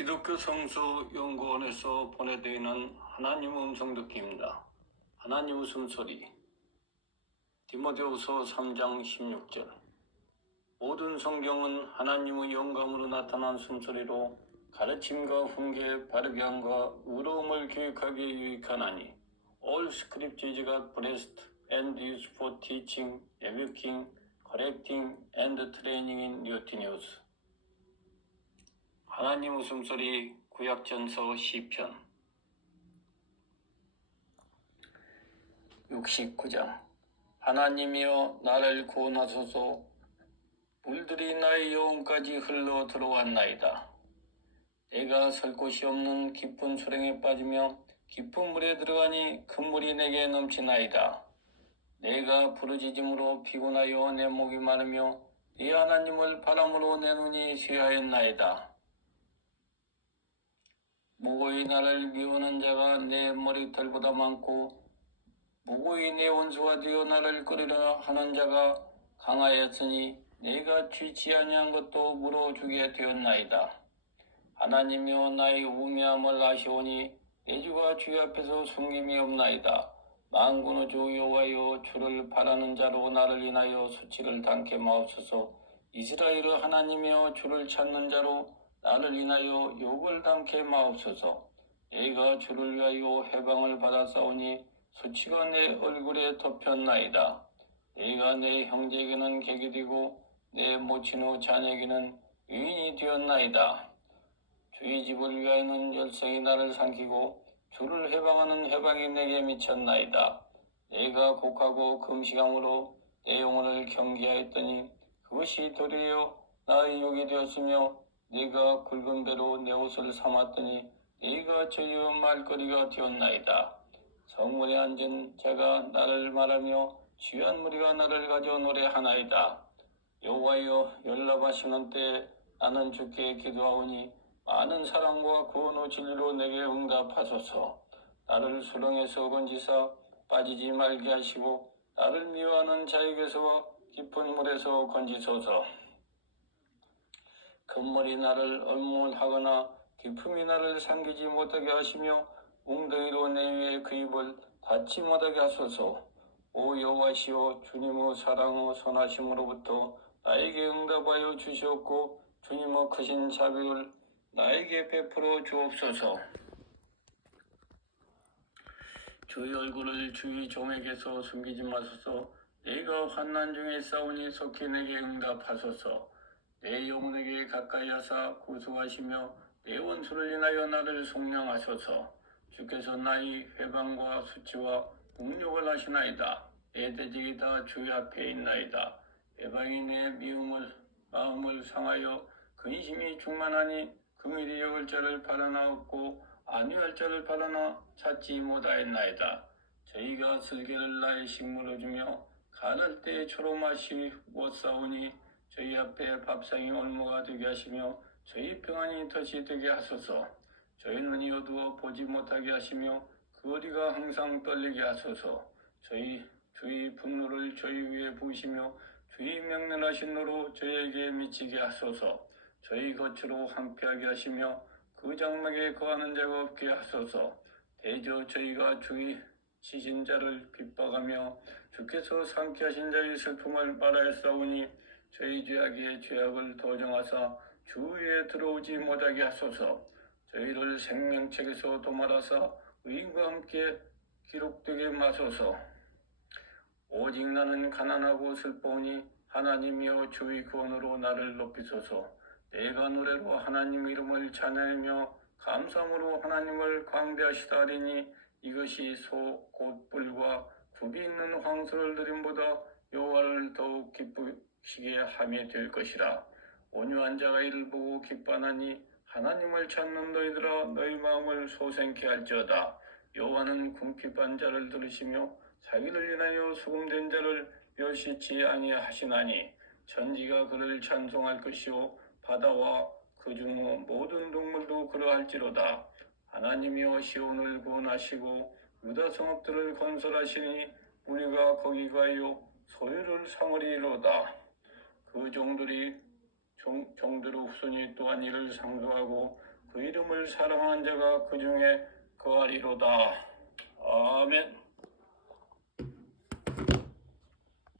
기독교 성서 연구원에서 보내드리는 하나님 음성 듣기입니다. 하나님 웃음소리 디모데후서 3장 16절 모든 성경은 하나님의 영감으로 나타난 숨소리로 가르침과 훈계, 바르게 함과 의로움을 교육하기에 유익하나니 All scripture is God blessed and used for teaching, rebuking, correcting, and training in righteousness. 하나님 웃음소리 구약전서 시편 69장. 하나님이여 나를 구원하소서. 물들이 나의 영혼까지 흘러 들어왔나이다. 내가 설 곳이 없는 깊은 수렁에 빠지며 깊은 물에 들어가니 큰 물이 내게 넘치나이다. 내가 부르짖음으로 피곤하여 내 목이 마르며 네 하나님을 바람으로 내 눈이 쇠하였나이다 무고히 나를 미워하는 자가 내 머리털보다 많고 무고히 내 원수가 되어 나를 끌으려 하는 자가 강하였으니 내가 취치 아니한 것도 물어주게 되었나이다. 하나님이여 나의 우매함을 아시오니 내 주가 주 앞에서 숨김이 없나이다. 만군의 주 여호와여 주를 바라는 자로 나를 인하여 수치를 당케 마옵소서. 이스라엘의 하나님이여 주를 찾는 자로 나를 인하여 욕을 당케 마옵소서. 내가 주를 위하여 해방을 받았사오니 수치가 내 얼굴에 덮였나이다. 내가 내 형제에게는 객이 되고 내 모친의 자녀에게는 유인이 되었나이다. 주의 집을 위하여는 열성이 나를 삼키고 주를 해방하는 해방이 내게 미쳤나이다. 내가 곡하고 금식함으로 내 영혼을 경계하였더니 그것이 도리어 나의 욕이 되었으며 네가 굵은 배로 내 옷을 삼았더니 네가 저의 말거리가 되었나이다. 성문에 앉은 자가 나를 말하며 귀한 무리가 나를 가져 노래하나이다. 여호와여 연락하시는 때 나는 주께 기도하오니 많은 사랑과 구원의 진리로 내게 응답하소서. 나를 수렁에서 건지사 빠지지 말게 하시고 나를 미워하는 자에게서 깊은 물에서 건지소서. 금물이 나를 얼물하거나 기품이 나를 삼키지 못하게 하시며 웅덩이로 내 위에 그 입을 닫지 못하게 하소서. 오 여호와시오 주님의 사랑의 선하심으로부터 나에게 응답하여 주시옵고 주님의 크신 자비를 나에게 베풀어 주옵소서. 주의 얼굴을 주의 종에게서 숨기지 마소서. 내가 환난 중에 싸우니 속히 내게 응답하소서. 내 영혼에게 가까이 하사 구속하시며 내 원수를 인하여 나를 속량하소서. 주께서 나의 회방과 수치와 공력을 하시나이다. 내 대적이 다주 앞에 있나이다. 내 미움을 마음을 상하여 근심이 충만하니 금일이 여길 자를 바라나었고 안위할 자를 바라나 찾지 못하였나이다. 저희가 슬개를 나의 식물을 주며 가날 때 초로 마시고 싸우니 저희 앞에 밥상이 올무가 되게 하시며 저희 평안이 덫이 되게 하소서. 저희 눈이 어두워 보지 못하게 하시며 그 어디가 항상 떨리게 하소서. 저희 주의 분노를 저희 위에 부으시며 주의 명령하신 노로 저희에게 미치게 하소서. 저희 겉으로 황폐하게 하시며 그 장막에 거하는 자가 없게 하소서. 대저 저희가 주의 지신 자를 핍박하며 주께서 삼게 하신 자의 슬픔을 말하였사오니 저희 죄악의 죄악을 도정하사 주 위에 들어오지 못하게 하소서. 저희를 생명책에서 도말하사 의인과 함께 기록되게 마소서. 오직 나는 가난하고 슬퍼오니 하나님이여 주의 구원으로 나를 높이소서. 내가 노래로 하나님 이름을 찬양하며 감사함으로 하나님을 광대하시다 하리니 이것이 소 곧 뿔과 굽이 있는 황소를 드림보다 여호와를 더욱 기쁘 시게 함이 될 것이라. 온유한 자가 이를 보고 기뻐하나니 하나님을 찾는 너희들아 너희 마음을 소생케 할지어다. 여호와는 궁핍한 자를 들으시며 자기를 인하여 수금된 자를 멸시치 아니하시나니 천지가 그를 찬송할 것이요 바다와 그중 모든 동물도 그러할지로다. 하나님이여 시온을 구원하시고 유다 성읍들을 건설하시니 우리가 거기 가요 소유를 삼으리로다. 그 종들이 종, 종들의 후손이 또한 이를 상도하고 그 이름을 사랑하는 자가 그 중에 거하리로다. 아멘.